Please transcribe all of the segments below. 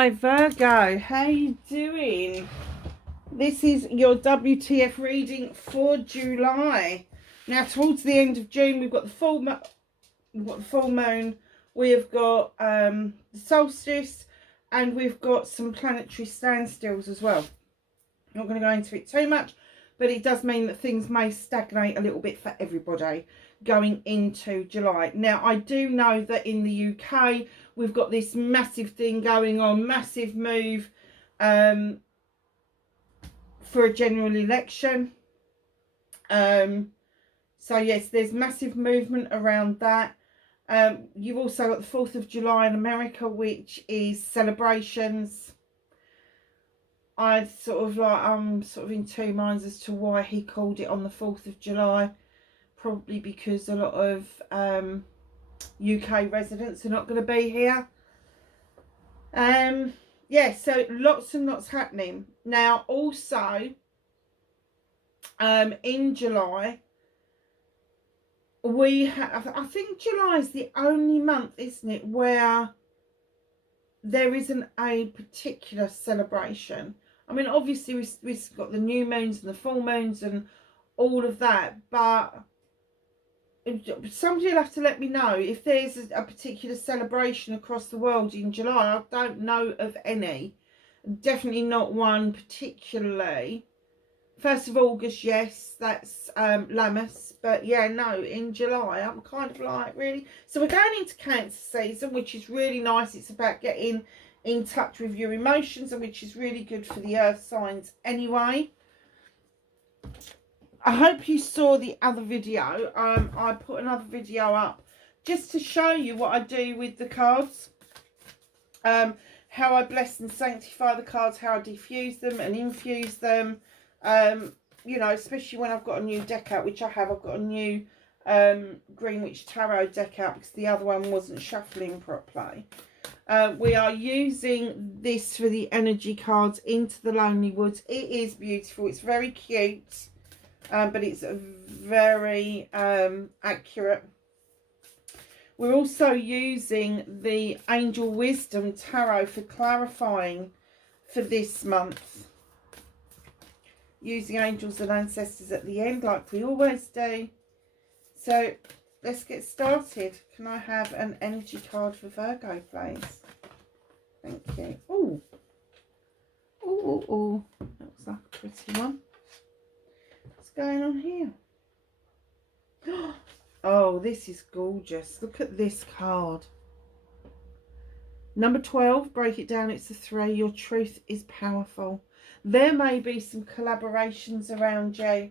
Hi Virgo, how you doing? This is your WTF reading for July. Now towards the end of June we've got the full moon, we've got the solstice, and we've got some planetary standstills as well. I'm not going to go into it too much, but it does mean that things may stagnate a little bit for everybody going into July. Now I do know that in the UK we've got this massive thing going on, massive move for a general election. So yes, there's massive movement around that. You've also got the 4th of July in America, which is celebrations. I'm sort of in two minds as to why he called it on the 4th of July. Probably because a lot of UK residents are not going to be here. Yeah, so lots and lots happening. Now also in July we have, I think July is the only month, isn't it, where there isn't a particular celebration. I mean, obviously we've got the new moons and the full moons and all of that, but somebody will have to let me know if there's a particular celebration across the world in July. I don't know of any. Definitely not one particularly. 1st of August, yes, that's Lammas. But yeah, no, in July, I'm kind of like, really? So we're going into Cancer season, which is really nice. It's about getting in touch with your emotions, and which is really good for the earth signs anyway. I hope you saw the other video. I put another video up just to show you what I do with the cards. How I bless and sanctify the cards, how I diffuse them and infuse them. You know, especially when I've got a new deck out, which I have. I've got a new Greenwich Tarot deck out because the other one wasn't shuffling properly. We are using this for the energy cards, Into the Lonely Woods. It is beautiful. It's very cute. But it's very accurate. We're also using the Angel Wisdom Tarot for clarifying for this month. Using angels and ancestors at the end like we always do. So let's get started. Can I have an energy card for Virgo, please? Thank you. Oh, oh, oh, that looks like a pretty one. What's going on here? Oh, this is gorgeous. Look at this card. Number 12, break it down, it's a 3. Your truth is powerful. There may be some collaborations around you.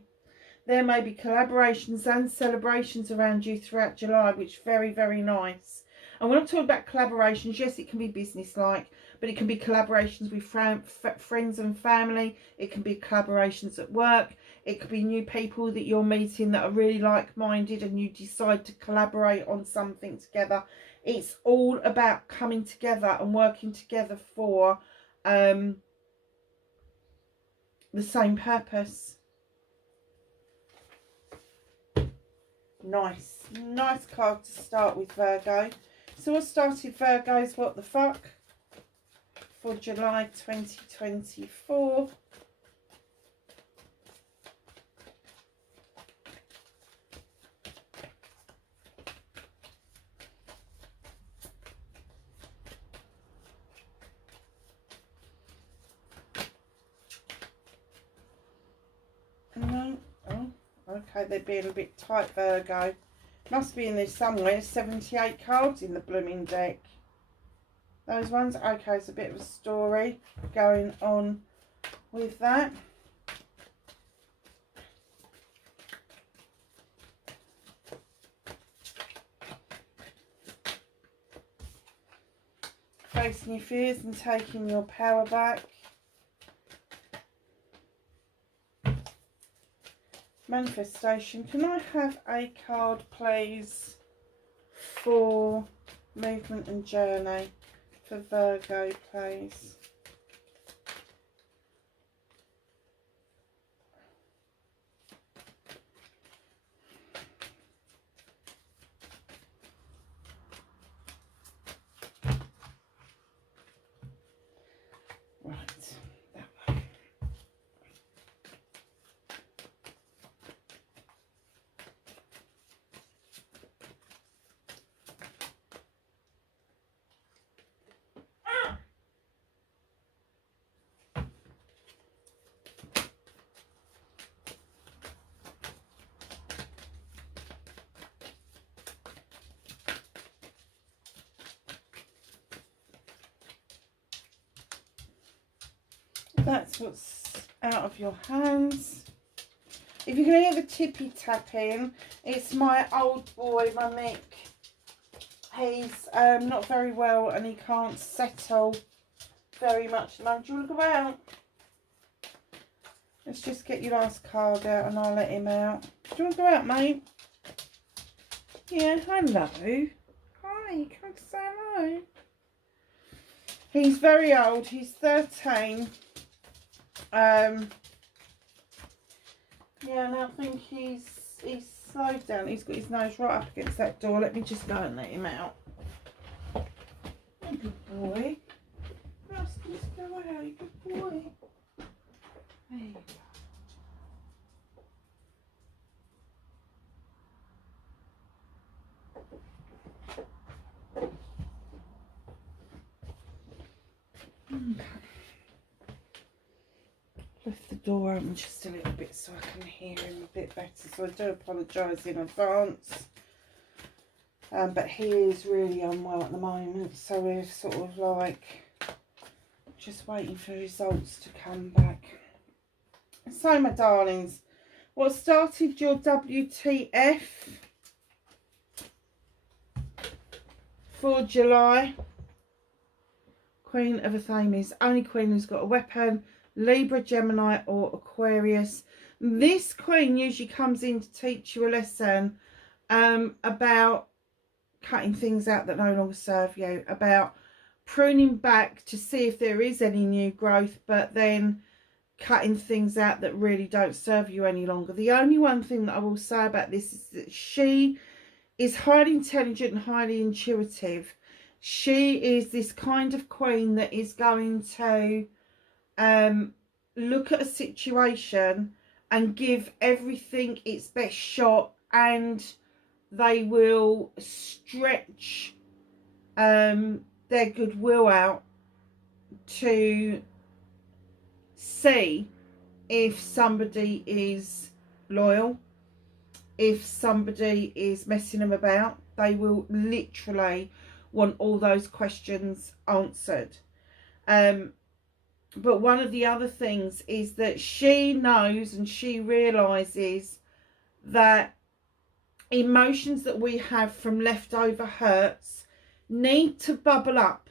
There may be collaborations and celebrations around you throughout July, which is very, very nice. And when I'm talking about collaborations, yes, it can be business-like, but it can be collaborations with friends and family. It can be collaborations at work. It could be new people that you're meeting that are really like-minded and you decide to collaborate on something together. It's all about coming together and working together for the same purpose. Nice. Nice card to start with, Virgo. So what started Virgo's What the Fuck for July 2024. Okay, they're being a bit tight, Virgo. Must be in there somewhere. 78 cards in the blooming deck. Those ones. Okay, it's a bit of a story going on with that. Facing your fears and taking your power back. Manifestation. Can I have a card, please, for movement and journey for Virgo, please? that's what's out of your hands. If you can hear the tippy tapping, it's my old boy, my Mick. He's not very well and he can't settle very much. Now, do you want to go out? Let's just get your last card out and I'll let him out. Do you want to go out, mate? Yeah, hello. Hi, come to say hello. He's very old. He's 13. Yeah, and I think he's slowed down. He's got his nose right up against that door. Let me just go and let him out. Oh, good boy. Just go out, you good boy. There you go. Okay. Lift the door open just a little bit so I can hear him a bit better. So I do apologise in advance. But he is really unwell at the moment. So we're sort of like just waiting for results to come back. So my darlings, what started your WTF for July? Queen of Affirmations, only queen who's got a weapon, Libra, Gemini or Aquarius. This queen usually comes in to teach you a lesson about cutting things out that no longer serve you, about pruning back to see if there is any new growth, but then cutting things out that really don't serve you any longer. The only one thing that I will say about this is that she is highly intelligent and highly intuitive. She is this kind of queen that is going to look at a situation and give everything its best shot, and they will stretch their goodwill out to see if somebody is loyal, if somebody is messing them about. They will literally want all those questions answered. But one of the other things is that she knows and she realises that emotions that we have from leftover hurts need to bubble up.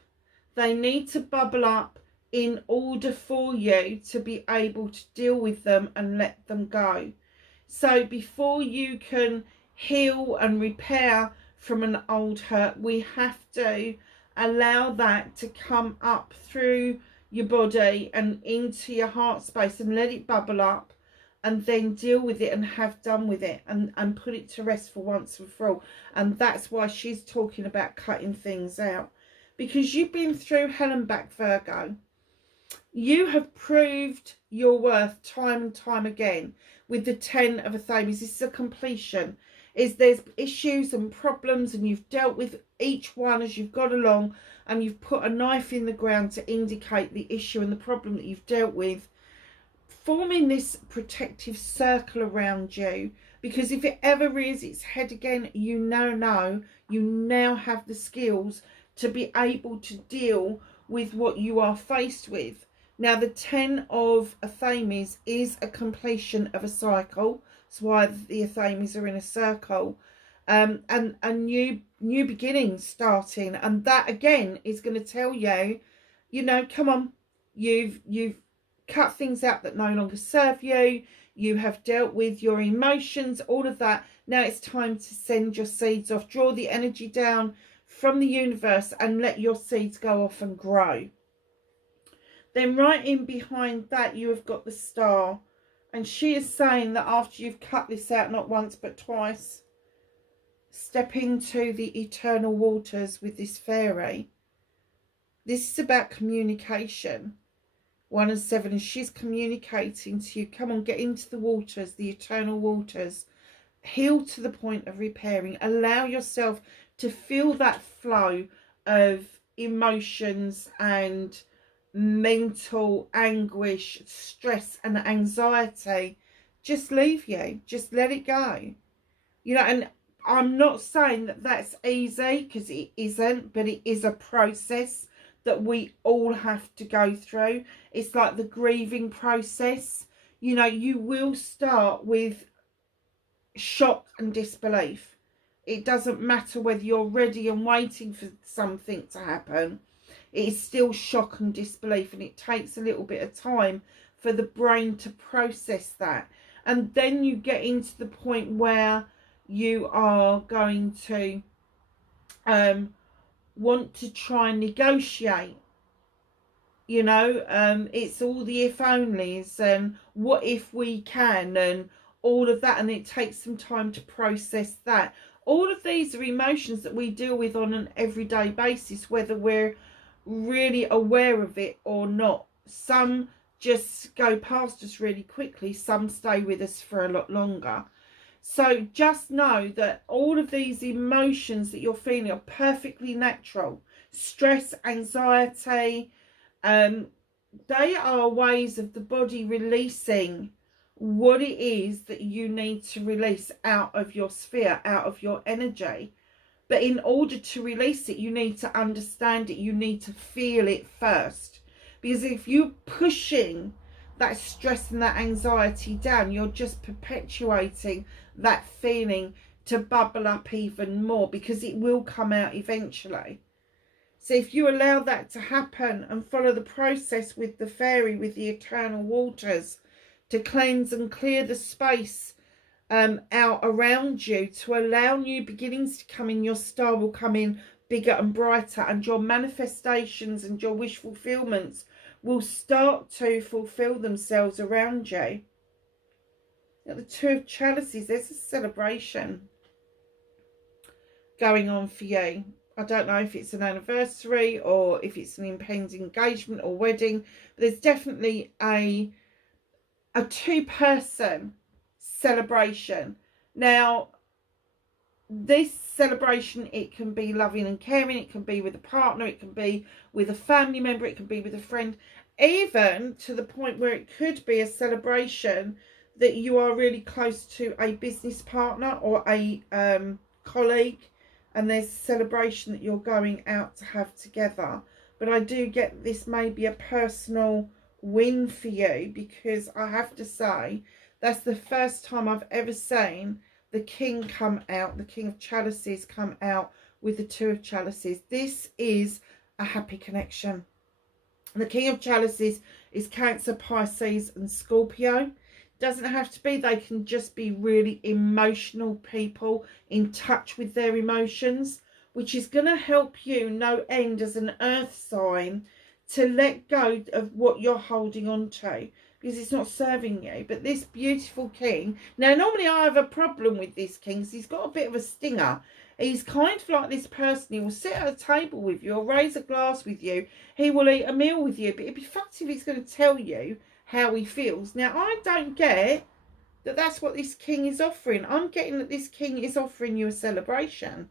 They need to bubble up in order for you to be able to deal with them and let them go. So before you can heal and repair from an old hurt, we have to allow that to come up through your body and into your heart space and let it bubble up, and then deal with it and have done with it and put it to rest for once and for all. And that's why she's talking about cutting things out, because you've been through hell and back, Virgo. You have proved your worth time and time again with the 10 of Affirmations. This is a completion. There's issues and problems, and you've dealt with each one as you've got along, and you've put a knife in the ground to indicate the issue and the problem that you've dealt with, forming this protective circle around you. Because if it ever rears its head again, you now have the skills to be able to deal with what you are faced with. Now, the 10 of Affirmations is a completion of a cycle. That's why the Affirmations are in a circle. And a new beginning starting. And that, again, is going to tell you, you know, come on, you've cut things out that no longer serve you. You have dealt with your emotions, all of that. Now it's time to send your seeds off. Draw the energy down from the universe and let your seeds go off and grow. Then right in behind that, you have got the Star. And she is saying that after you've cut this out, not once but twice, step into the eternal waters with this fairy. This is about communication. 1 and 7, and she's communicating to you. Come on, get into the waters, the eternal waters. Heal to the point of repairing. Allow yourself to feel that flow of emotions and mental anguish, stress and anxiety just leave you. Just let it go. You know, and I'm not saying that that's easy, because it isn't, but it is a process that we all have to go through. It's like the grieving process. You know, you will start with shock and disbelief. It doesn't matter whether you're ready and waiting for something to happen. It is still shock and disbelief, and it takes a little bit of time for the brain to process that. And then you get into the point where you are going to want to try and negotiate. You know, it's all the if onlys and what if we can and all of that, and it takes some time to process that. All of these are emotions that we deal with on an everyday basis, whether we're really aware of it or not. Some just go past us really quickly, some stay with us for a lot longer. So just know that all of these emotions that you're feeling are perfectly natural. Stress, anxiety, they are ways of the body releasing what it is that you need to release out of your sphere, out of your energy. But in order to release it, you need to understand it. You need to feel it first. Because if you're pushing that stress and that anxiety down, you're just perpetuating that feeling to bubble up even more, because it will come out eventually. So if you allow that to happen and follow the process with the fairy, with the eternal waters, to cleanse and clear the space out around you, to allow new beginnings to come in, your star will come in bigger and brighter, and your manifestations and your wish fulfillments will start to fulfill themselves around you. At the Two of Chalices, there's a celebration going on for you. I don't know if it's an anniversary or if it's an impending engagement or wedding, but there's definitely a two-person celebration. Now, this celebration, it can be loving and caring, it can be with a partner, it can be with a family member, it can be with a friend, even to the point where it could be a celebration that you are really close to a business partner or a colleague, and there's a celebration that you're going out to have together. But I do get this may be a personal win for you, because I have to say that's the first time I've ever seen the King come out, the King of Chalices come out with the Two of Chalices. This is a happy connection. The King of Chalices is Cancer, Pisces and Scorpio. Doesn't have to be, they can just be really emotional people in touch with their emotions, which is going to help you no end as an earth sign to let go of what you're holding on to, because it's not serving you. But this beautiful king, now normally I have a problem with this king because he's got a bit of a stinger. He's kind of like this person, he will sit at a table with you or raise a glass with you, he will eat a meal with you, but it'd be fucked if he's going to tell you how he feels. Now I don't get that that's what this king is offering. I'm getting that this king is offering you a celebration.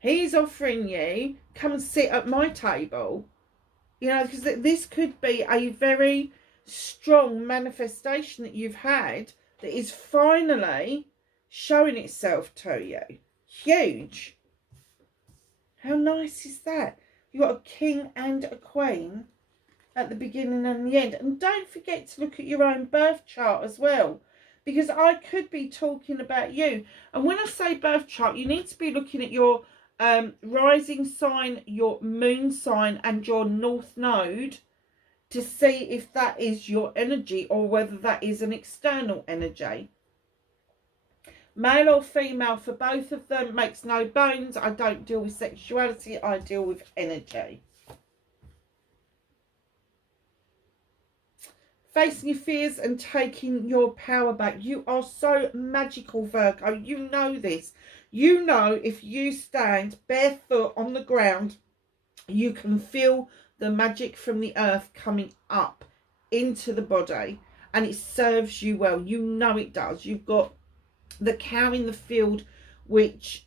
He's offering you, come and sit at my table. You know, because this could be a very strong manifestation that you've had that is finally showing itself to you. Huge. How nice is that? You've got a king and a queen at the beginning and the end. And don't forget to look at your own birth chart as well, because I could be talking about you. And when I say birth chart, you need to be looking at your rising sign, your moon sign and your north node to see if that is your energy or whether that is an external energy. Male or female for both of them, makes no bones. I don't deal with sexuality, I deal with energy. Facing your fears and taking your power back. You are so magical, Virgo. You know this. You know if you stand barefoot on the ground, you can feel the magic from the earth coming up into the body, and it serves you well. You know it does. You've got the cow in the field, which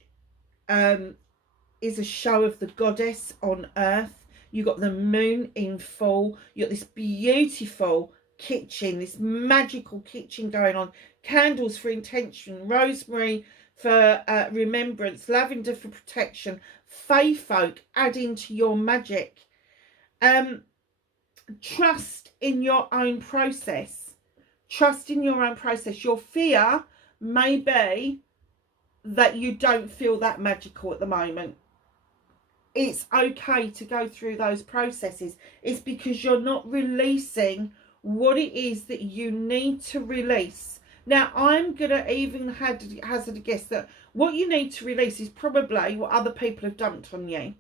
is a show of the goddess on earth. You've got the moon in full. You've got this beautiful kitchen, this magical kitchen going on. Candles for intention, rosemary for remembrance, lavender for protection, fae folk adding to your magic. Trust in your own process. Trust in your own process. Your fear may be that you don't feel that magical at the moment. It's okay to go through those processes. It's because you're not releasing what it is that you need to release. Now, I'm going to even hazard a guess that what you need to release is probably what other people have dumped on you.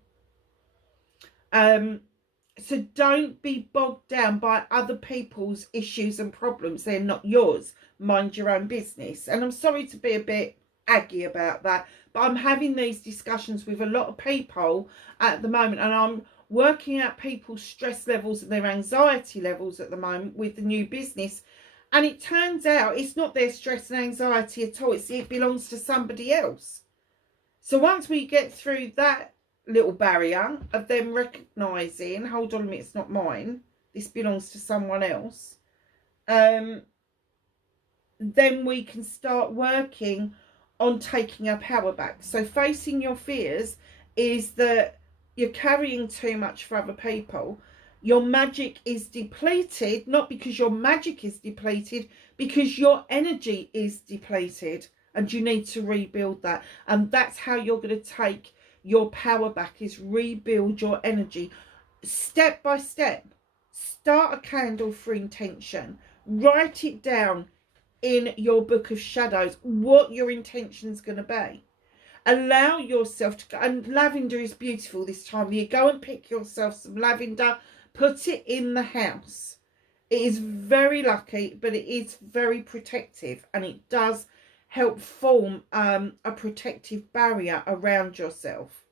So don't be bogged down by other people's issues and problems. They're not yours. Mind your own business. And I'm sorry to be a bit aggy about that, but I'm having these discussions with a lot of people at the moment, and I'm working out people's stress levels and their anxiety levels at the moment with the new business. And it turns out it's not their stress and anxiety at all. It belongs to somebody else. So once we get through that little barrier of them recognising, hold on a minute, it's not mine, this belongs to someone else, then we can start working on taking our power back. So facing your fears is that you're carrying too much for other people. Your magic is depleted, not because your magic is depleted, because your energy is depleted, and you need to rebuild that. And that's how you're going to take your power back, is rebuild your energy step by step. Start a candle for intention. Write it down in your book of shadows what your intention's going to be. Allow yourself to go, and lavender is beautiful this time of year. Go and pick yourself some lavender, put it in the house. It is very lucky, but it is very protective, and it does help form a protective barrier around yourself.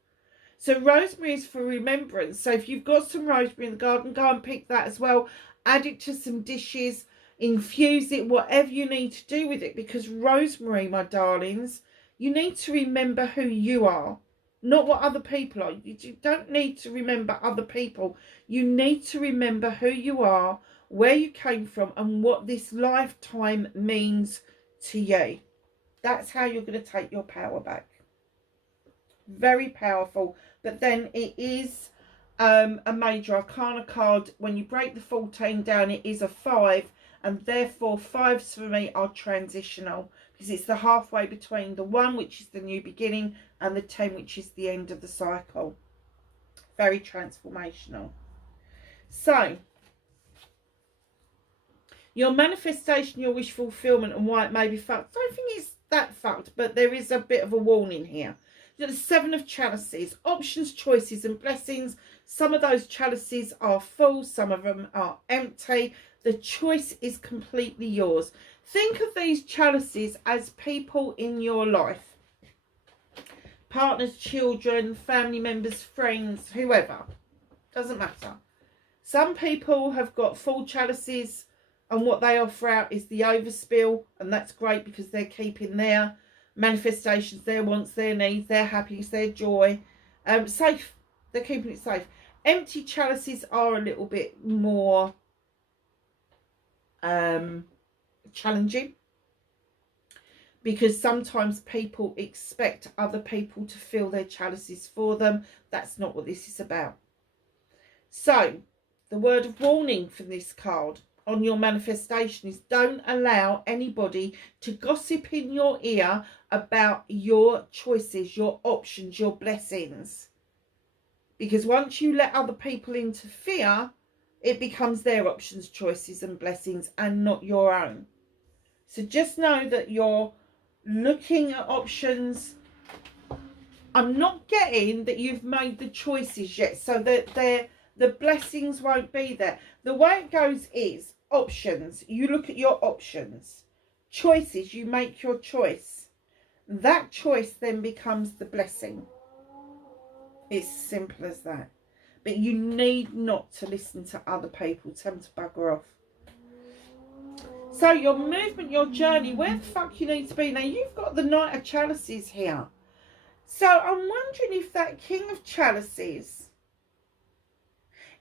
So rosemary is for remembrance. So if you've got some rosemary in the garden, go and pick that as well. Add it to some dishes, infuse it, whatever you need to do with it, because rosemary, my darlings, you need to remember who you are, not what other people are. You don't need to remember other people. You need to remember who you are, where you came from, and what this lifetime means to you. That's how you're going to take your power back. Very powerful. But then it is a major arcana card. When you break the 14 down, it is a 5. And therefore 5s for me are transitional, because it's the halfway between the 1, which is the new beginning, and the 10, which is the end of the cycle. Very transformational. So your manifestation, your wish fulfillment, and why it may be fucked. I don't think it's that fucked, but there is a bit of a warning here. The 7 of chalices, options, choices, and blessings. Some of those chalices are full, some of them are empty. The choice is completely yours. Think of these chalices as people in your life. Partners, children, family members, friends, whoever. Doesn't matter. Some people have got full chalices, and what they offer out is the overspill, and that's great because they're keeping their manifestations, their wants, their needs, their happiness, their joy safe. They're keeping it safe. Empty chalices are a little bit more challenging, because sometimes people expect other people to fill their chalices for them. That's not what this is about. So the word of warning for this card on your manifestation is, don't allow anybody to gossip in your ear about your choices, your options, your blessings. Because once you let other people interfere, it becomes their options, choices and blessings, and not your own. So just know that you're looking at options. I'm not getting that you've made the choices yet, so that the blessings won't be there. The way it goes is options. You look at your options. Choices, you make your choice. That choice then becomes the blessing. It's simple as that. But you need not to listen to other people. Tell them to bugger off. So your movement, your journey, where the fuck you need to be. Now you've got the Knight of Chalices here. So I'm wondering if that King of Chalices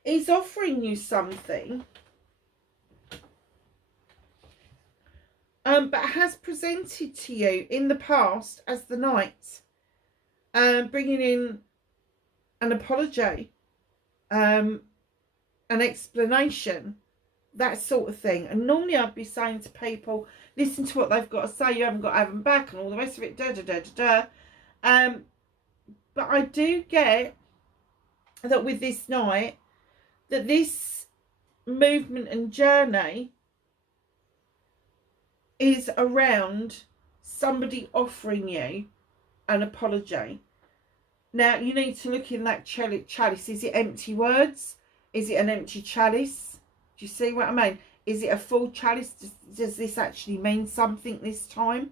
is offering you something, but has presented to you in the past as the Knight, bringing in an apology, an explanation, that sort of thing. And normally I'd be saying to people, listen to what they've got to say, you haven't got to have them back and all the rest of it, but I do get that with this Knight, that this movement and journey is around somebody offering you an apology. Now, you need to look in that chalice. Is it empty words? Is it an empty chalice? Do you see what I mean? Is it a full chalice? Does this actually mean something this time?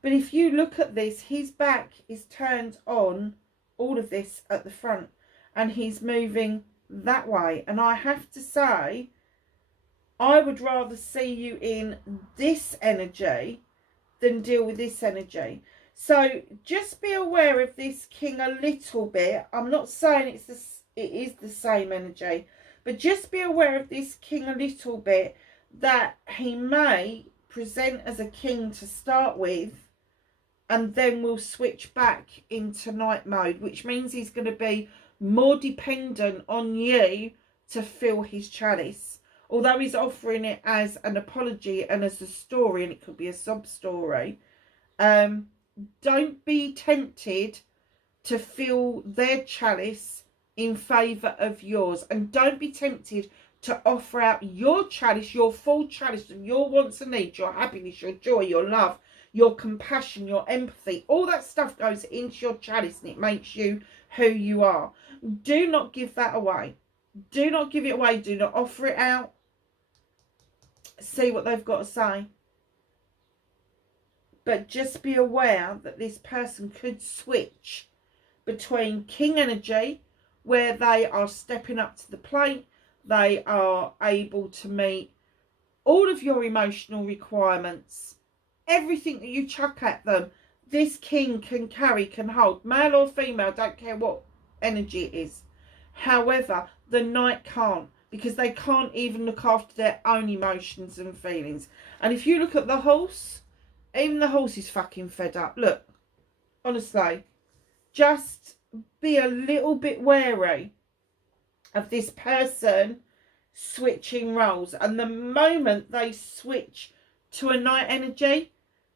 But if you look at this, his back is turned on all of this at the front. And he's moving that way. And I have to say, I would rather see you in this energy than deal with this energy. So just be aware of this king a little bit. I'm not saying it is the same energy, but just be aware of this king a little bit, that he may present as a king to start with, and then we'll switch back into Knight mode, which means he's going to be more dependent on you to fill his chalice. Although he's offering it as an apology and as a story, and it could be a sub story, don't be tempted to fill their chalice in favour of yours. And don't be tempted to offer out your chalice, your full chalice of your wants and needs, your happiness, your joy, your love, your compassion, your empathy. All that stuff goes into your chalice and it makes you who you are. Do not give that away. Do not give it away. Do not offer it out. See what they've got to say. But just be aware that this person could switch between king energy, where they are stepping up to the plate, they are able to meet all of your emotional requirements, everything that you chuck at them, this king can carry, can hold, male or female, don't care what energy it is. However, the Knight can't, because they can't even look after their own emotions and feelings. And if you look at the horse, even the horse is fucking fed up. Look, honestly, just be a little bit wary of this person switching roles. And the moment they switch to a Knight energy,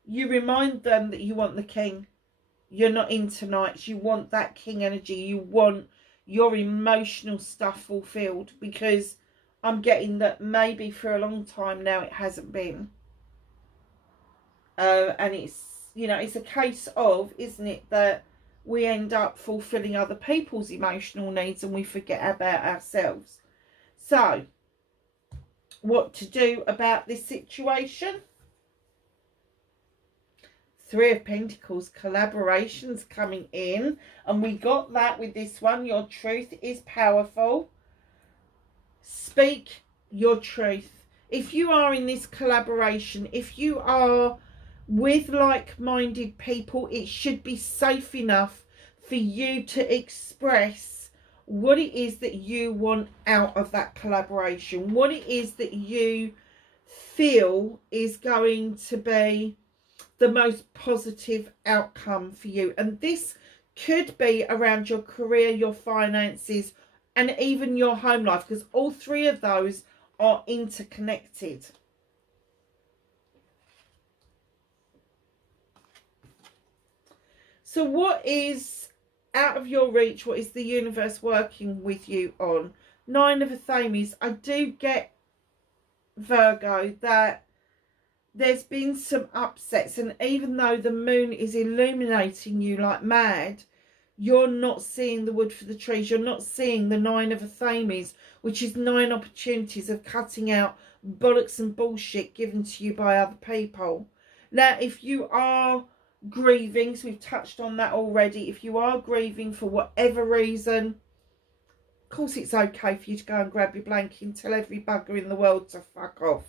you remind them that you want the king. You're not into Knights. You want that king energy. You want your emotional stuff fulfilled, because I'm getting that maybe for a long time now it hasn't been. And it's, you know, it's a case of, isn't it, that we end up fulfilling other people's emotional needs and we forget about ourselves. So, what to do about this situation? Three of Pentacles, collaborations coming in. And we got that with this one. Your truth is powerful. Speak your truth. If you are in this collaboration, if you are with like-minded people, it should be safe enough for you to express what it is that you want out of that collaboration, what it is that you feel is going to be the most positive outcome for you. And this could be around your career, your finances, and even your home life, because all three of those are interconnected. So what is out of your reach? What is the universe working with you on? Nine of Affirmations. I do get, Virgo, that there's been some upsets, and even though the moon is illuminating you like mad, you're not seeing the wood for the trees. You're not seeing the Nine of Affirmations, which is 9 opportunities of cutting out bollocks and bullshit given to you by other people. Now, if you are grieving, so we've touched on that already, if you are grieving for whatever reason, of course it's okay for you to go and grab your blanket and tell every bugger in the world to fuck off.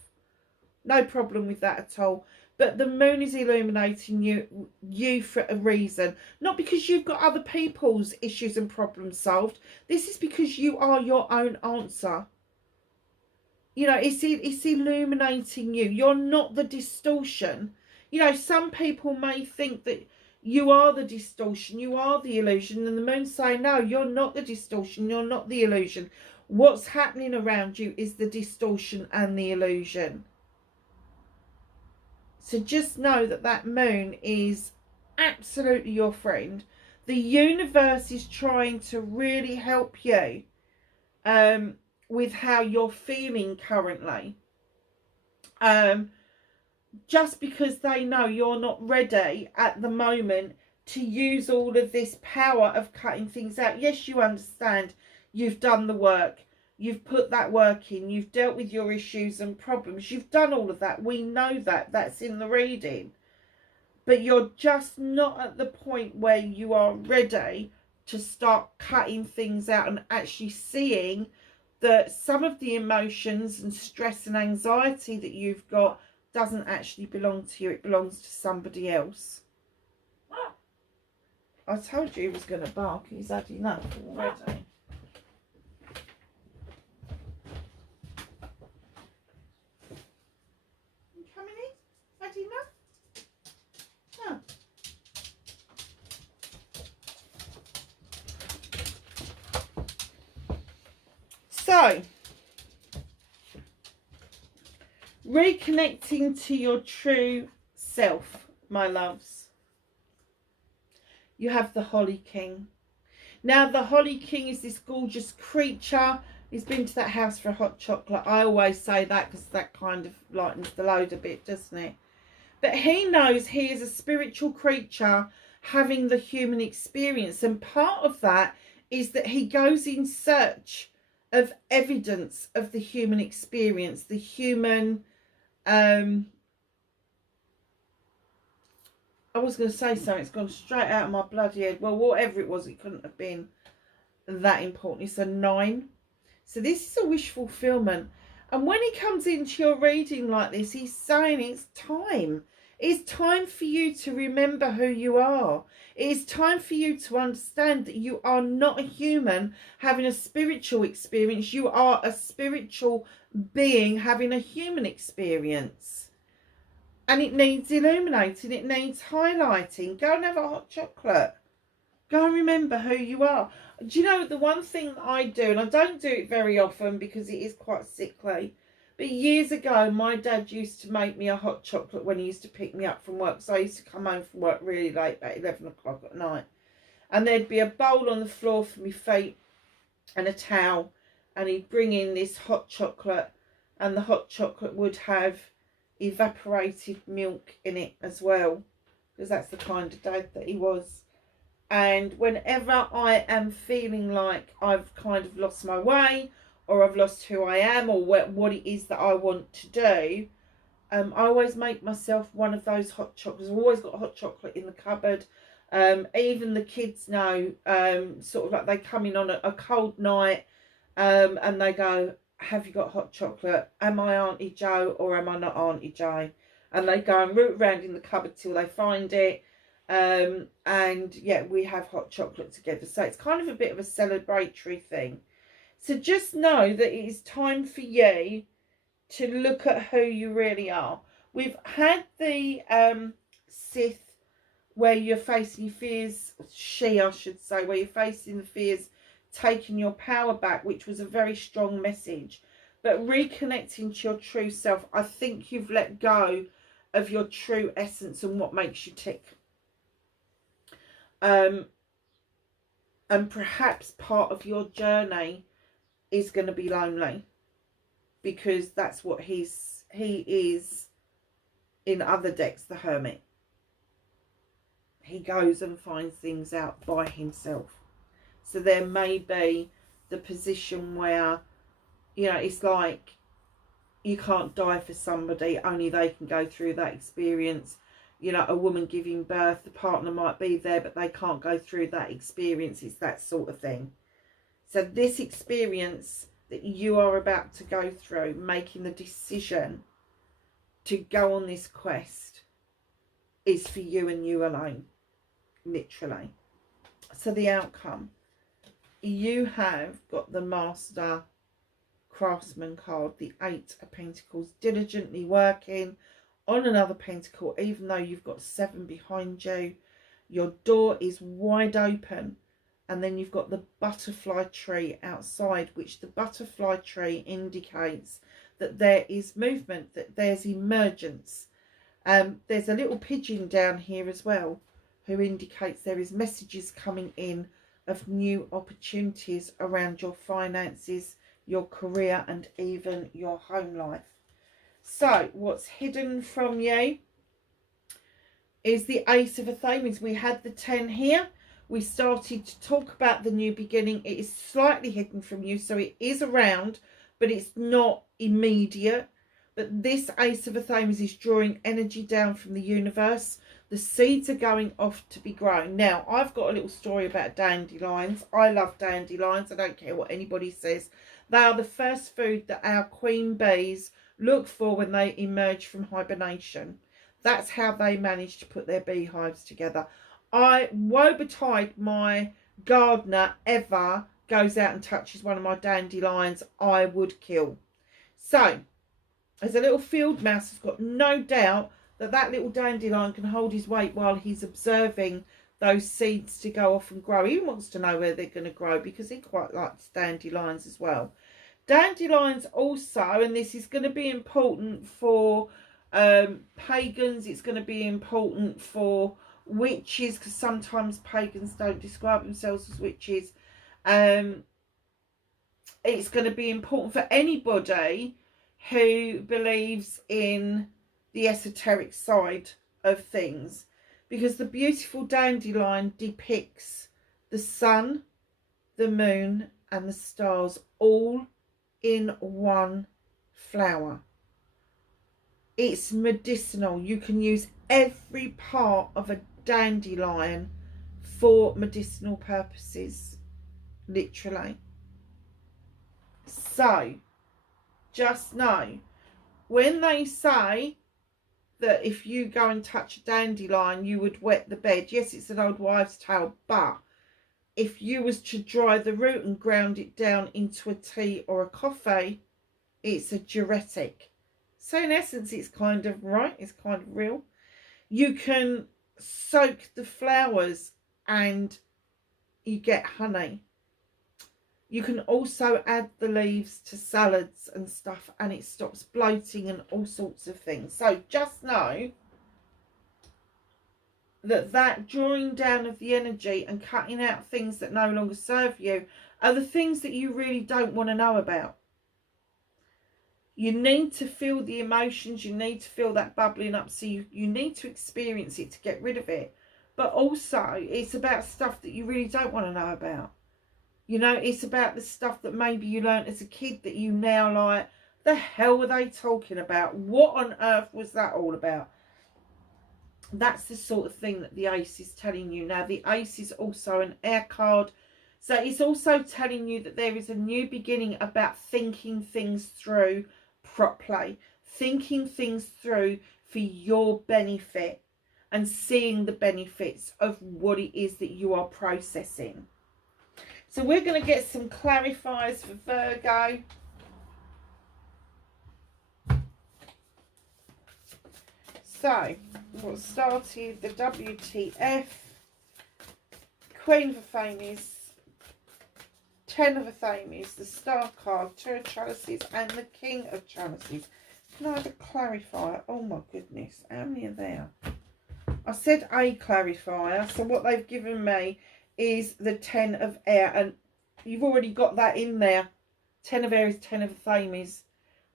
No problem with that at all. But the moon is illuminating you for a reason. Not because you've got other people's issues and problems solved. This is because you are your own answer. You know, it's illuminating you. You're not the distortion. You know, some people may think that you are the distortion, you are the illusion. And the moon's saying, no, you're not the distortion, you're not the illusion. What's happening around you is the distortion and the illusion. So just know that that moon is absolutely your friend. The universe is trying to really help you with how you're feeling currently. Just because they know you're not ready at the moment to use all of this power of cutting things out. Yes, you understand. You've done the work. You've put that work in. You've dealt with your issues and problems. You've done all of that. We know that. That's in the reading. But you're just not at the point where you are ready to start cutting things out and actually seeing that some of the emotions and stress and anxiety that you've got doesn't actually belong to you. It belongs to somebody else. I told you he was going to bark. He's had enough already. You coming in? Had enough? Oh. So, reconnecting to your true self, my loves. You have the Holly King. Now, the Holly King is this gorgeous creature. He's been to that house for a hot chocolate. I always say that because that kind of lightens the load a bit, doesn't it? But he knows he is a spiritual creature having the human experience. And part of that is that he goes in search of evidence of the human experience, the human... I was going to say something, it's gone straight out of my bloody head. Well, whatever it was, it couldn't have been that important. It's a 9. So this is a wish fulfillment. And when he comes into your reading like this, he's saying it's time. It's time for you to remember who you are. It is time for you to understand that you are not a human having a spiritual experience. You are a spiritual being having a human experience. And it needs illuminating. It needs highlighting. Go and have a hot chocolate. Go and remember who you are. Do you know, the one thing I do, and I don't do it very often because it is quite sickly, but years ago, my dad used to make me a hot chocolate when he used to pick me up from work. So I used to come home from work really late, about 11 o'clock at night. And there'd be a bowl on the floor for my feet and a towel. And he'd bring in this hot chocolate. And the hot chocolate would have evaporated milk in it as well. Because that's the kind of dad that he was. And whenever I am feeling like I've kind of lost my way, or I've lost who I am, or what it is that I want to do, I always make myself one of those hot chocolates. I've always got hot chocolate in the cupboard. Even the kids know, sort of like they come in on a cold night, and they go, have you got hot chocolate? Am I Auntie Jo or am I not Auntie Jo? And they go and root around in the cupboard till they find it. And yeah, we have hot chocolate together. So it's kind of a bit of a celebratory thing. So just know that it is time for you to look at who you really are. We've had the Sith, where you're facing your fears, I should say, where you're facing the fears, taking your power back, which was a very strong message. But reconnecting to your true self, I think you've let go of your true essence and what makes you tick. And perhaps part of your journey is going to be lonely, because that's what he is in other decks, the Hermit. He goes and finds things out by himself. So there may be the position where, you know, it's like you can't die for somebody, only they can go through that experience. You know, a woman giving birth, the partner might be there, but they can't go through that experience. It's that sort of thing. So this experience that you are about to go through, making the decision to go on this quest, is for you and you alone, literally. So the outcome, you have got the Master Craftsman card, the 8 of Pentacles, diligently working on another pentacle, even though you've got 7 behind you. Your door is wide open and then you've got the butterfly tree outside, which the butterfly tree indicates that there is movement, that there's emergence. There's a little pigeon down here as well who indicates there is messages coming in of new opportunities around your finances, your career, and even your home life. So what's hidden from you is the Ace of Affirmations. We had the 10 here. We started to talk about the new beginning. It is slightly hidden from you, so it is around, but it's not immediate. But this Ace of Affirmations is drawing energy down from the universe. The seeds are going off to be grown. Now, I've got a little story about dandelions. I love dandelions. I don't care what anybody says. They are the first food that our queen bees look for when they emerge from hibernation. That's how they manage to put their beehives together. Woe betide my gardener ever goes out and touches one of my dandelions. I would kill. So, as a little field mouse has got no doubt that that little dandelion can hold his weight while he's observing those seeds to go off and grow. He wants to know where they're going to grow because he quite likes dandelions as well. Dandelions also, and this is going to be important for pagans, it's going to be important for witches, because sometimes pagans don't describe themselves as witches. It's going to be important for anybody who believes in the esoteric side of things, because the beautiful dandelion depicts the sun, the moon, and the stars all in one flower. It's medicinal. You can use every part of a dandelion for medicinal purposes, literally. So, just know, when they say that if you go and touch a dandelion, you would wet the bed. Yes, it's an old wives' tale, but if you was to dry the root and ground it down into a tea or a coffee, it's a diuretic. So in essence, it's kind of right, it's kind of real. You can soak the flowers and you get honey. You can also add the leaves to salads and stuff, and it stops bloating and all sorts of things. So just know that drawing down of the energy and cutting out things that no longer serve you are the things that you really don't want to know about. You need to feel the emotions, you need to feel that bubbling up, so you need to experience it to get rid of it. But also, it's about stuff that you really don't want to know about. You know, it's about the stuff that maybe you learned as a kid that you now like, the hell were they talking about? What on earth was that all about? That's the sort of thing that the Ace is telling you. Now, the Ace is also an air card. So it's also telling you that there is a new beginning about thinking things through properly. Thinking things through for your benefit and seeing the benefits of what it is that you are processing. So we're going to get some clarifiers for Virgo. So, what started the WTF, Queen of Affirmations, 10 of Affirmations, the Star card, 2 of Chalices, and the King of Chalices. Can I have a clarifier? Oh my goodness, how many are there? I said a clarifier, so what they've given me is the 10 of Air, and you've already got that in there. 10 of Aries, 10 of Affirmations.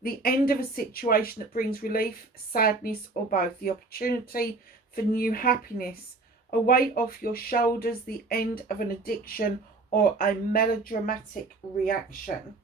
The end of a situation that brings relief, sadness, or both. The opportunity for new happiness. A weight off your shoulders. The end of an addiction or a melodramatic reaction.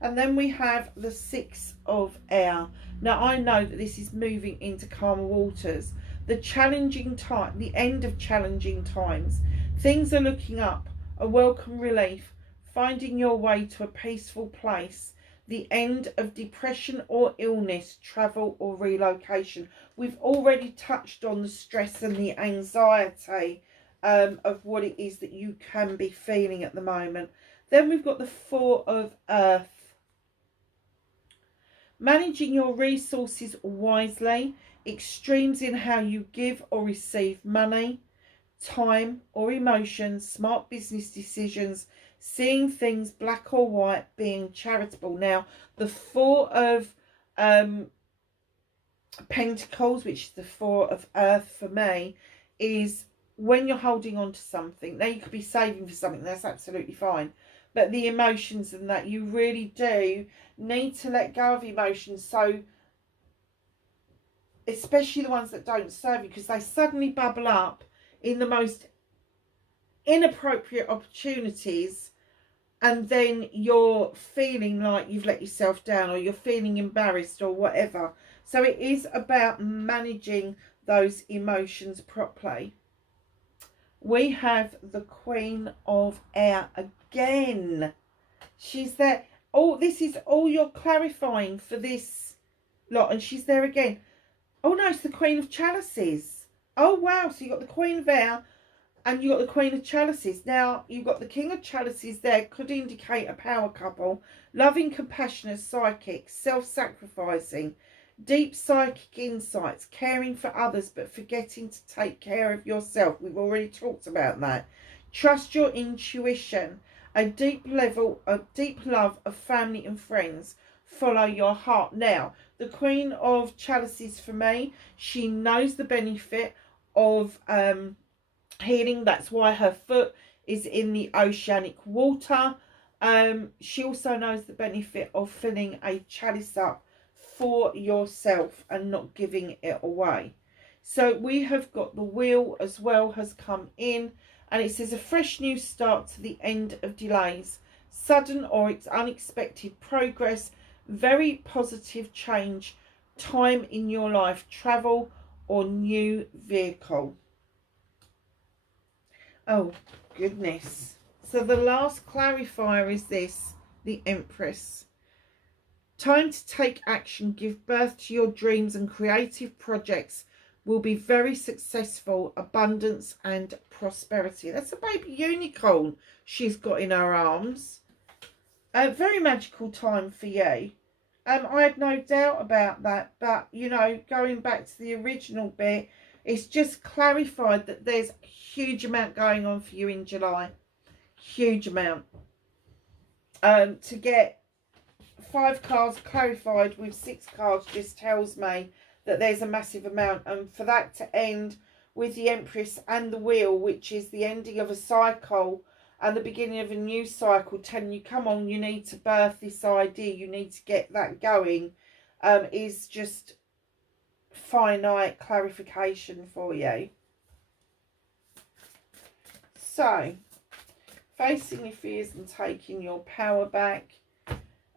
And then we have the 6 of Air. Now, I know that this is moving into calmer waters. The challenging time, the end of challenging times. Things are looking up. A welcome relief. Finding your way to a peaceful place. The end of depression or illness, travel or relocation. We've already touched on the stress and the anxiety of what it is that you can be feeling at the moment. Then we've got the 4 of Earth. Managing your resources wisely. Extremes in how you give or receive money. time or emotions, smart business decisions, seeing things black or white, being charitable. Now, the Four of Pentacles, which is the Four of Earth for me, is when you're holding on to something. Now, you could be saving for something, that's absolutely fine. But the emotions and that, you really do need to let go of emotions. So, especially the ones that don't serve you, because they suddenly bubble up in the most inappropriate opportunities, and then you're feeling like you've let yourself down, or you're feeling embarrassed or whatever. So it is about managing those emotions properly. We have the Queen of Air again. She's there. Oh, this is all you're clarifying for this lot, and she's there again. Oh no, it's the Queen of Chalices. Oh wow, so you got the Queen of Air and you got the Queen of Chalices. Now, you've got the King of Chalices there, could indicate a power couple. Loving, compassionate, psychic, self-sacrificing, deep psychic insights, caring for others but forgetting to take care of yourself. We've already talked about that. Trust your intuition. A deep love of family and friends. Follow your heart. Now, the Queen of Chalices for me, she knows the benefit of healing. That's why her foot is in the oceanic water. She also knows the benefit of filling a chalice up for yourself and not giving it away. So we have got the Wheel as well has come in, and it says a fresh new start to the end of delays, sudden or it's unexpected progress, very positive change, time in your life, travel or new vehicle. Oh, goodness. So the last clarifier is this, the Empress. Time to take action, give birth to your dreams and creative projects will be very successful, abundance and prosperity. That's a baby unicorn she's got in her arms. A very magical time for you. I had no doubt about that, but, you know, going back to the original bit, it's just clarified that there's a huge amount going on for you in July. Huge amount. To get 5 cards clarified with 6 cards just tells me that there's a massive amount. And for that to end with the Empress and the Wheel, which is the ending of a cycle and the beginning of a new cycle, telling you, come on, you need to birth this idea, you need to get that going, is just finite clarification for you. So, facing your fears and taking your power back.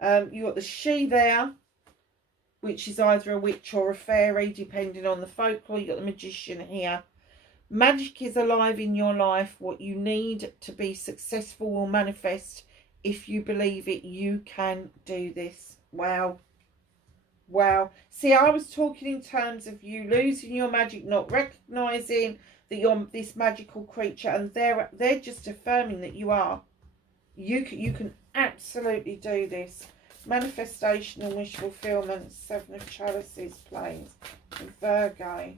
You got the she there, which is either a witch or a fairy, depending on the folklore. You got the Magician here. Magic is alive in your life. What you need to be successful will manifest. If you believe it, you can do this. Wow. Wow. See, I was talking in terms of you losing your magic, not recognising that you're this magical creature, and they're just affirming that you are. You can absolutely do this. Manifestation and wish fulfillment. 7 of Chalices, please. And Virgo.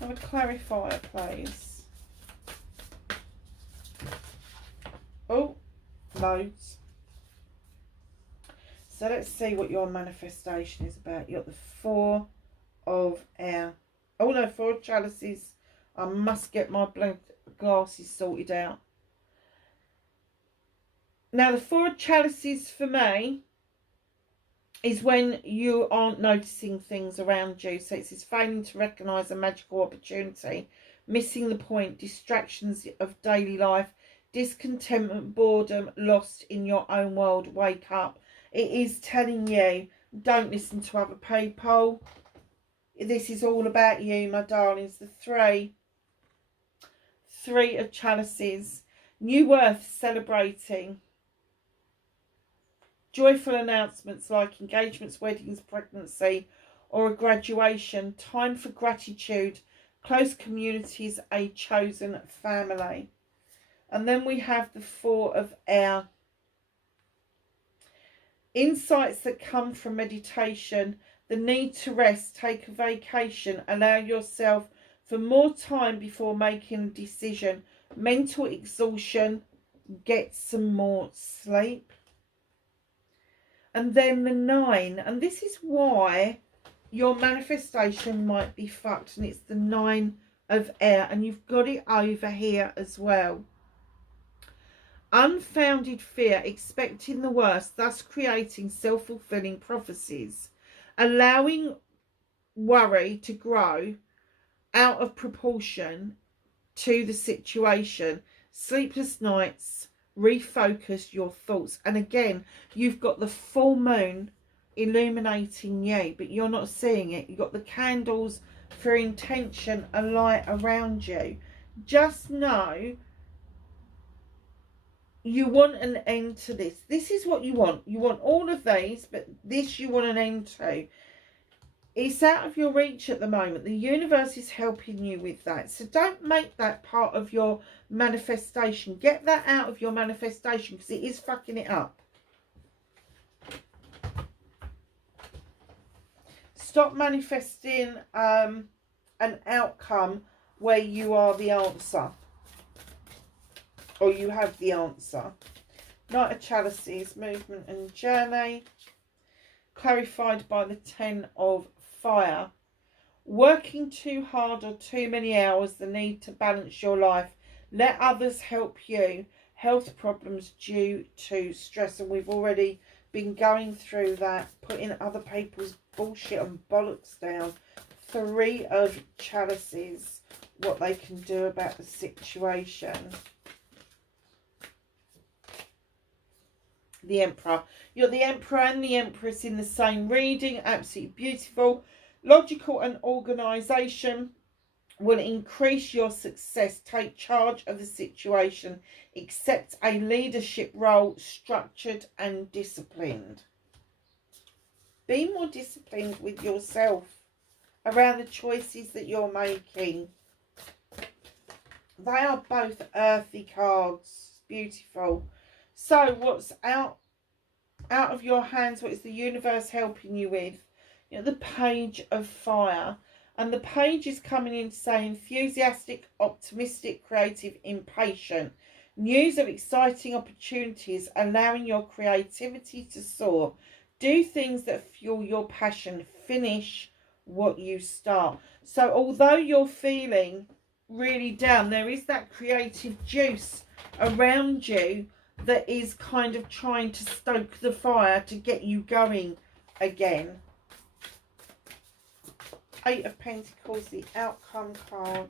Have a clarifier, please. Oh, loads. So let's see what your manifestation is about. You've got the 4 of Air. Oh no, 4 of Chalices. I must get my glasses sorted out. Now, the 4 of Chalices for me is when you aren't noticing things around you. So it says failing to recognise a magical opportunity, missing the point, distractions of daily life, discontentment, boredom, lost in your own world. Wake up. It is telling you, don't listen to other people. This is all about you, my darlings. The 3 of Chalices. New worth, celebrating. Joyful announcements like engagements, weddings, pregnancy, or a graduation. Time for gratitude. Close communities, a chosen family. And then we have the 4 of Air. Insights that come from meditation. The need to rest. Take a vacation. Allow yourself for more time before making a decision. Mental exhaustion, get some more sleep. And then the 9, and this is why your manifestation might be fucked, and it's the 9 of air, and you've got it over here as well. Unfounded fear, expecting the worst, thus creating self-fulfilling prophecies, allowing worry to grow out of proportion to the situation. Sleepless nights, refocus your thoughts. And again, you've got the full moon illuminating you, but you're not seeing it. You've got the candles for intention, a light around you. Just know you want an end to this. This is what you want. You want all of these, but this you want an end to. It's out of your reach at the moment. The universe is helping you with that. So don't make that part of your manifestation. Get that out of your manifestation, because it is fucking it up. Stop manifesting an outcome where you are the answer, or you have the answer. Knight of Chalices, movement and journey. Clarified by the 10 of Fire. Working too hard or too many hours, the need to balance your life. Let others help you. Health problems due to stress. And we've already been going through that, putting other people's bullshit and bollocks down. 3 of Chalices, what they can do about the situation. The Emperor. You're the Emperor and the Empress in the same reading. Absolutely beautiful. Logical and organisation will increase your success. Take charge of the situation. Accept a leadership role, structured and disciplined. Be more disciplined with yourself around the choices that you're making. They are both earthy cards. Beautiful. So what's out of your hands? What is the universe helping you with? You know, the Page of Fire. And the page is coming in to say enthusiastic, optimistic, creative, impatient. News of exciting opportunities, allowing your creativity to soar. Do things that fuel your passion. Finish what you start. So although you're feeling really down, there is that creative juice around you that is kind of trying to stoke the fire to get you going again. 8 of Pentacles, the outcome card.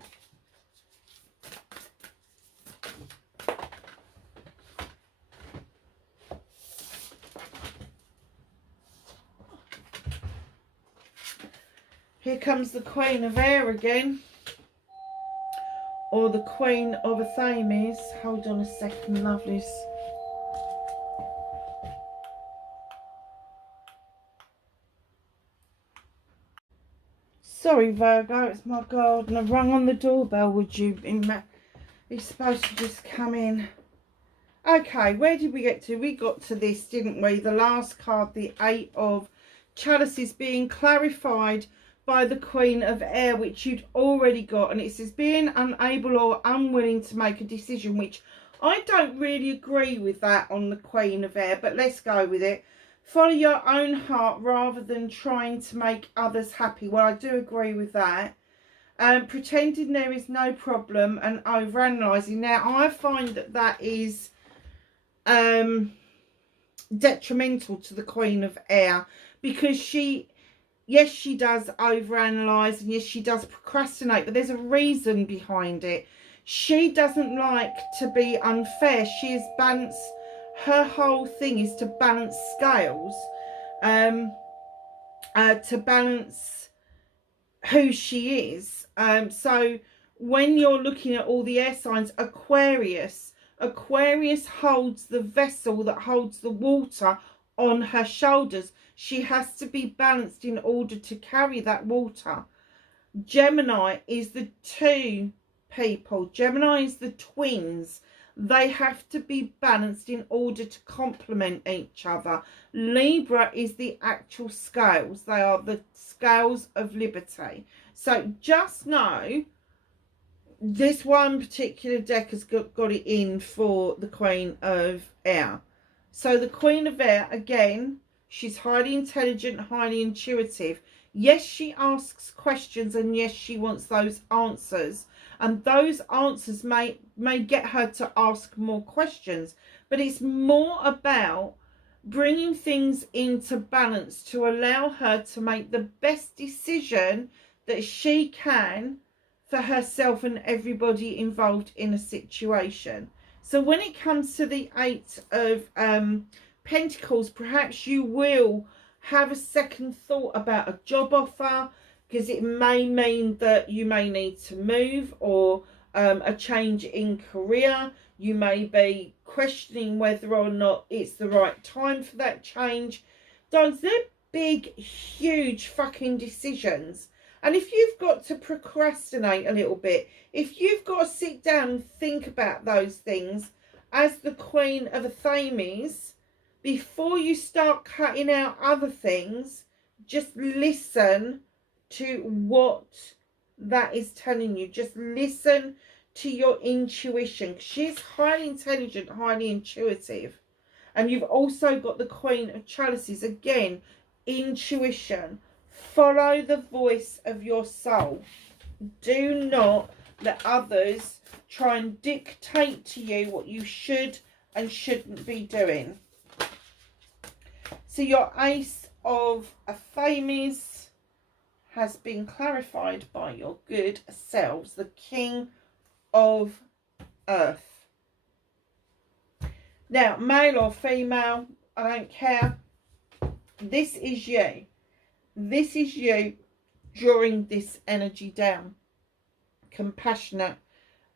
Here comes the Queen of Air again. Or the Queen of Affirmations. Hold on a second, lovelies. Sorry, Virgo, it's my gardener. Rung on the doorbell. Would you be supposed to just come in? Okay, where did we get to? We got to this, didn't we? The last card, the 8 of Chalices, being clarified by the Queen of Air, which you'd already got. And it says being unable or unwilling to make a decision, which I don't really agree with that on the Queen of Air, but let's go with it. Follow your own heart rather than trying to make others happy. Well, I do agree with that. Pretending there is no problem and overanalyzing. Now, I find that that is detrimental to the Queen of Air, because yes, she does overanalyze, and yes, she does procrastinate, but there's a reason behind it. She doesn't like to be unfair. She is balanced. Her whole thing is to balance scales, to balance who she is. So when you're looking at all the air signs, Aquarius holds the vessel that holds the water on her shoulders. She has to be balanced in order to carry that water. Gemini is the 2 people. Gemini is the twins. They have to be balanced in order to complement each other. Libra is the actual scales. They are the scales of liberty. So just know this one particular deck has got it in for the Queen of Air. So the Queen of Air, again, she's highly intelligent, highly intuitive. Yes, she asks questions, and yes, she wants those answers. And those answers may get her to ask more questions. But it's more about bringing things into balance to allow her to make the best decision that she can for herself and everybody involved in a situation. So when it comes to the Eight of Pentacles, perhaps you will have a second thought about a job offer, because it may mean that you may need to move, or a change in career. You may be questioning whether or not it's the right time for that change. Those are big, huge fucking decisions. And if you've got to procrastinate a little bit, if you've got to sit down and think about those things as the Queen of Affirmations, before you start cutting out other things, just listen to what that is telling you. Just listen to your intuition. She's highly intelligent, highly intuitive. And you've also got the Queen of Chalices. Again, intuition. Follow the voice of your soul. Do not let others try and dictate to you what you should and shouldn't be doing. So your Ace of Affirmations has been clarified by your good selves, the King of Earth. Now, male or female, I don't care. This is you. This is you drawing this energy down. Compassionate,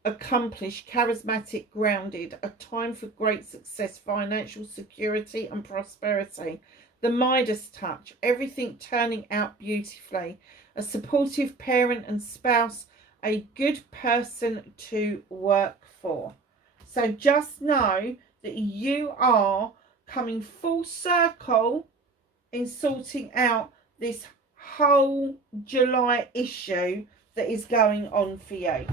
accomplished, charismatic, grounded. A time for great success, financial security and prosperity. The Midas touch, everything turning out beautifully. A supportive parent and spouse. A good person to work for. So just know that you are coming full circle in sorting out this whole July issue that is going on for you.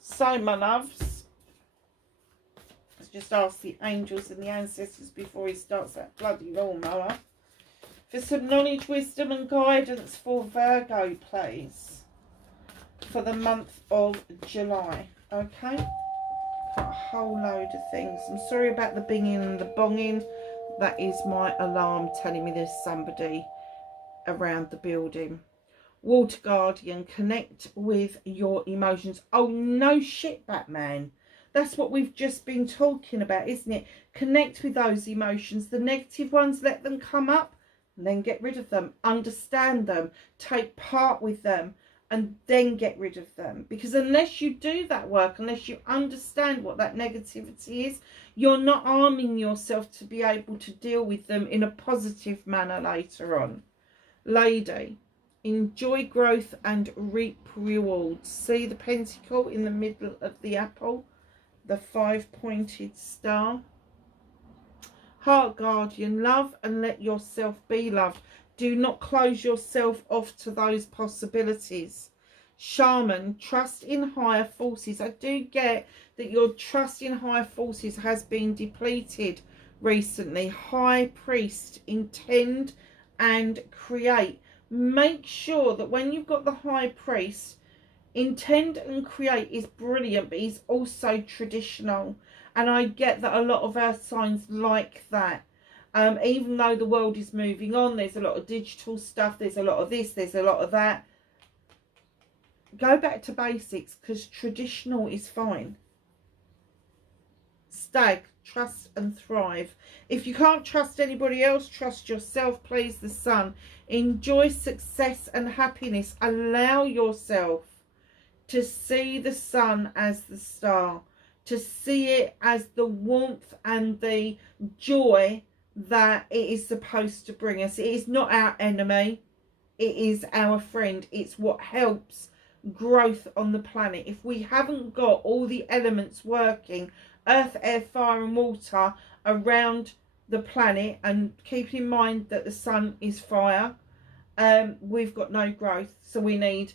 So, my loves, let's just ask the angels and the ancestors before he starts that bloody lawnmower for some knowledge, wisdom and guidance for Virgo, please, for the month of July. Okay, got a whole load of things. I'm sorry about the binging and the bonging. That is my alarm telling me there's somebody around the building. Water Guardian, connect with your emotions. Oh, no shit, Batman. That's what we've just been talking about, isn't it? Connect with those emotions. The negative ones, let them come up and then get rid of them. Understand them. Take part with them and then get rid of them. Because unless you do that work, unless you understand what that negativity is, you're not arming yourself to be able to deal with them in a positive manner later on. Lady, enjoy growth and reap rewards. See the pentacle in the middle of the apple, the 5-pointed star. Heart Guardian, love and let yourself be loved. Do not close yourself off to those possibilities. Shaman, trust in higher forces. I do get that your trust in higher forces has been depleted recently. High Priest, intend and create. Make sure that when you've got the High Priest, intend and create is brilliant, but he's also traditional. And I get that a lot of our signs like that. Even though the world is moving on, there's a lot of digital stuff, there's a lot of this, there's a lot of that. Go back to basics, because traditional is fine. Stag, trust and thrive. If you can't trust anybody else, trust yourself, please. The Sun, enjoy success and happiness. Allow yourself to see the sun as the star, to see it as the warmth and the joy that it is supposed to bring us. It is not our enemy, it is our friend. It's what helps growth on the planet. If we haven't got all the elements working, earth, air, fire and water around the planet, and keep in mind that the sun is fire, we've got no growth. So we need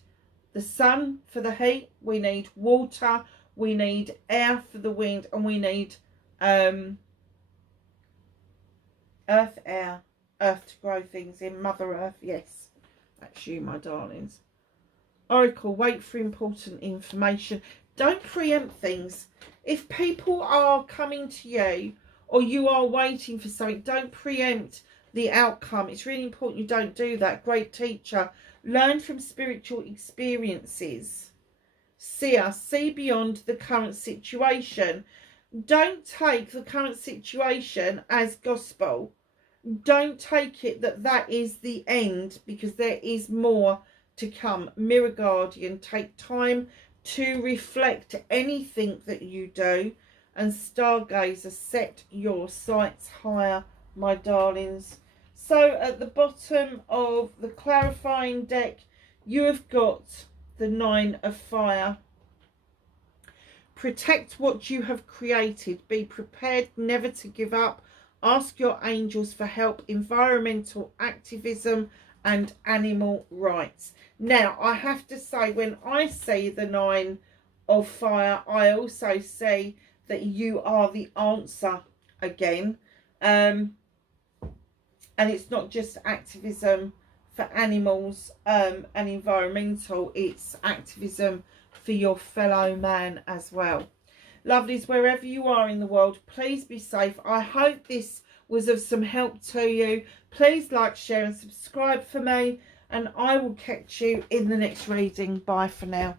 the sun for the heat, we need water, we need air for the wind, and we need earth to grow things in. Mother Earth, yes, that's you, my darlings. Oracle, wait for important information. Don't preempt things. If people are coming to you or you are waiting for something, don't preempt the outcome. It's really important you don't do that. Great teacher. Learn from spiritual experiences. See beyond the current situation. Don't take the current situation as gospel. Don't take it that is the end, because there is more to come. Mirror Guardian, take time to reflect anything that you do, and Stargazer, set your sights higher, my darlings. So at the bottom of the clarifying deck, you have got the 9 of Fire. Protect what you have created. Be prepared never to give up. Ask your angels for help. Environmental activism and animal rights. Now, I have to say, when I see the 9 of Fire, I also see that you are the answer again. And it's not just activism for animals and environmental, it's activism for your fellow man as well. Lovelies, wherever you are in the world, please be safe. I hope this was of some help to you. Please like, share and subscribe for me, and I will catch you in the next reading. Bye for now.